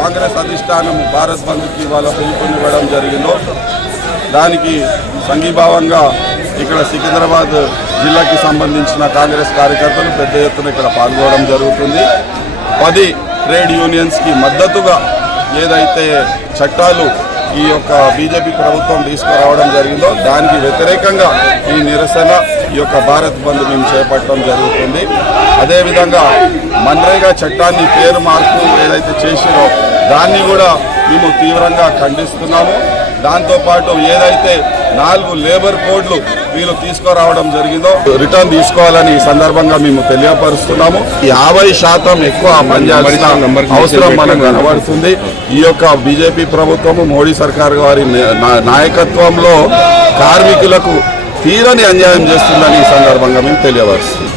కాంగ్రెస్ అధిష్టానం భారత్ బంద్కి ఇవాళ పిలుపునివ్వడం జరిగిందో దానికి సంఘీభావంగా ఇక్కడ సికింద్రాబాద్ జిల్లాకి సంబంధించిన కాంగ్రెస్ కార్యకర్తలు పెద్ద ఎత్తున ఇక్కడ పాల్గొనడం జరుగుతుంది. పది ట్రేడ్ యూనియన్స్కి మద్దతుగా ఏదైతే చట్టాలు ఈ యొక్క బీజేపీ ప్రభుత్వం తీసుకురావడం జరిగిందో దానికి వ్యతిరేకంగా ఈ నిరసన ఈ యొక్క భారత్ బంద్ మేము చేపట్టడం జరుగుతుంది. అదేవిధంగా మన్రేగా చట్టాన్ని పేరు మార్పు ఏదైతే చేసిరో దాన్ని కూడా మేము తీవ్రంగా ఖండిస్తున్నాము. దాంతోపాటు ఏదైతే నాలుగు లేబర్ కోడ్లు వీళ్ళు తీసుకురావడం జరిగిందో రిటర్న్ తీసుకోవాలని ఈ సందర్భంగా మేము తెలియపరుస్తున్నాము. యాభై శాతం ఎక్కువ పనిచేయాల్సిన అవసరం మనకు కనబడుతుంది. ఈ యొక్క బీజేపీ ప్రభుత్వము మోడీ సర్కార్ వారి నాయకత్వంలో కార్మికులకు తీరని అన్యాయం చేస్తుందని ఈ సందర్భంగా మేము తెలియపరుస్తుంది